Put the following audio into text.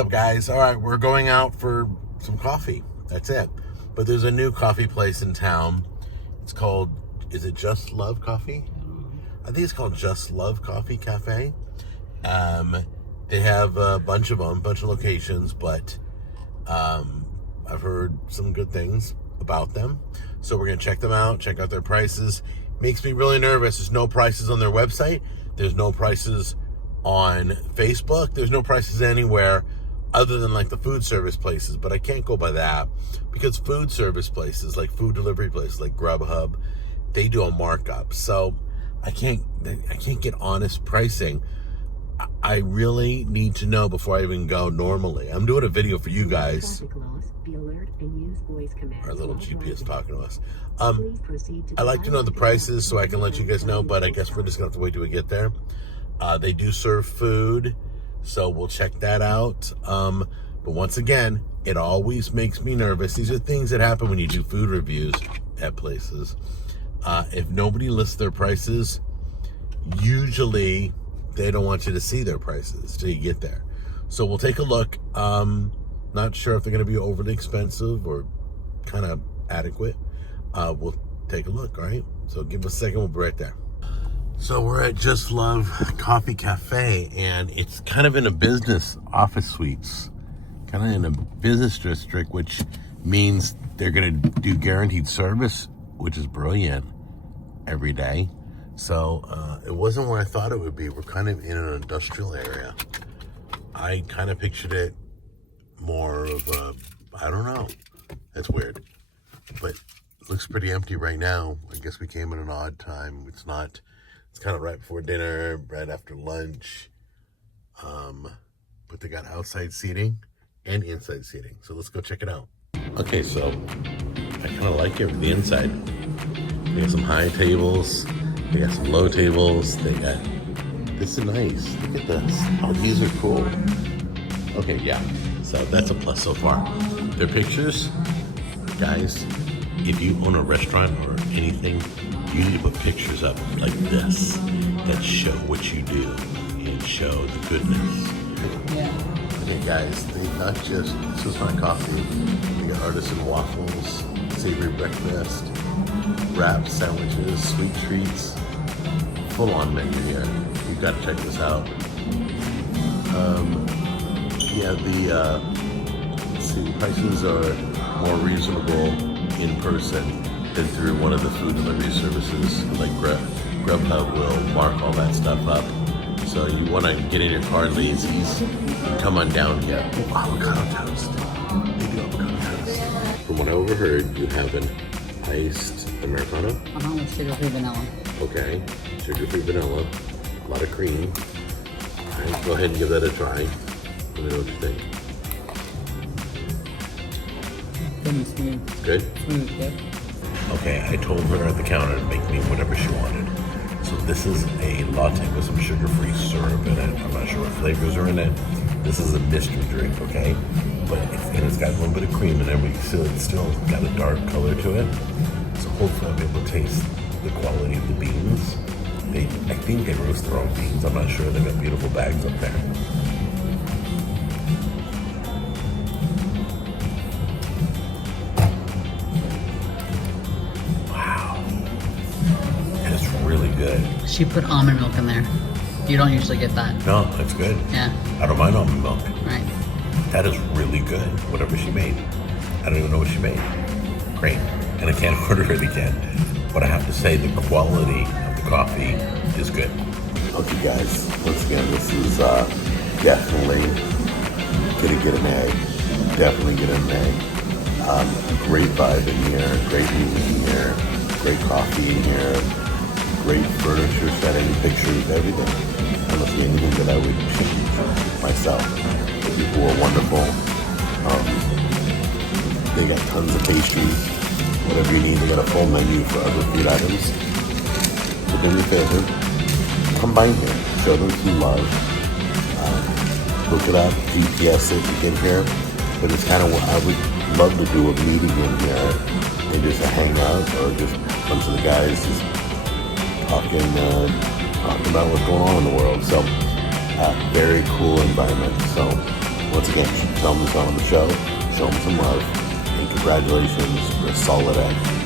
up, guys? All right, we're going out for some coffee. That's it. But there's a new coffee place in town. It's called, is it Just Love Coffee? I think it's called Just Love Coffee Cafe. They have a bunch of locations, but I've heard some good things about them. So we're going to check them out, check out their prices. Makes me really nervous. There's no prices on their website. There's no prices on Facebook. There's no prices anywhere other than like the food service places, but I can't go by that because food service places, like food delivery places like Grubhub, they do a markup. So I can't get honest pricing. I really need to know before I even go normally. I'm doing a video for you guys. Our little GPS talking to us. I like to know the prices so I can let you guys know, but I guess we're just gonna have to wait till we get there. They do serve food, so we'll check that out. But once again, it always makes me nervous. These are things that happen when you do food reviews at places. If nobody lists their prices, usually they don't want you to see their prices till you get there. So we'll take a look. Not sure if they're going to be overly expensive or kind of adequate. We'll take a look, all right? So give us a second, we'll be right there. So we're at Just Love Coffee Cafe, and it's kind of in a business office suites, kind of in a business district, which means they're going to do guaranteed service, which is brilliant, every day. So it wasn't where I thought it would be. We're kind of in an industrial area. I kind of pictured it more of a, I don't know. That's weird. But it looks pretty empty right now. I guess we came at an odd time. It's not. It's kind of right before dinner, right after lunch. But they got outside seating and inside seating. So let's go check it out. Okay, so I kind of like it with the inside. They got some high tables. They got some low tables. They got, this is nice. Look at this. Oh, these are cool. Okay, yeah. So that's a plus so far. Their pictures, guys, if you own a restaurant or anything, you need to put pictures up like this that show what you do and show the goodness. Yeah. Okay, guys, they not just, this is my coffee. We got artisan waffles, savory breakfast, wraps, sandwiches, sweet treats, full-on menu here. You've got to check this out. Yeah, let's see, the prices are more reasonable in person than through one of the food delivery services like Grubhub will mark all that stuff up. So you want to get in your car lazies and come on down here. Oh, avocado toast. They do avocado toast. From what I overheard, you have an iced Americano. With sugar-free vanilla. Okay, sugar-free vanilla, a lot of cream. All right, go ahead and give that a try. Let me know what you think. Good and smooth. Good? Smooth, yeah. Okay, I told her at the counter to make me whatever she wanted. So this is a latte with some sugar-free syrup in it. I'm not sure what flavors are in it. This is a mystery drink, okay? But it's got a little bit of cream in it, but it's still got a dark color to it. So hopefully I'll be able to taste the quality of the beans. I think they roast their own beans. I'm not sure. They got beautiful bags up there. Good. She put almond milk in there. You don't usually get that. No, that's good. Yeah. I don't mind almond milk. Right. That is really good, whatever she made. I don't even know what she made. Great. And I can't order it again. But I have to say the quality of the coffee is good. Okay guys, once again, this is definitely gonna get an egg. Definitely get an egg. Great vibe in here, great music in here, great coffee in here. Great furniture, setting, pictures, everything. I don't see anything that I would change myself. The people are wonderful. They got tons of pastries, whatever you need. They got a full menu for other food items. So do me a favor, come by here, show them some love. Look it up, GPS it to get here. But it's kind of what I would love to do, a meeting in here. Maybe just a hangout or just a bunch of the guys just talking about what's going on in the world. So very cool environment. So Once again, tell them to come on the show, show them some love, and congratulations, you're a solid egg.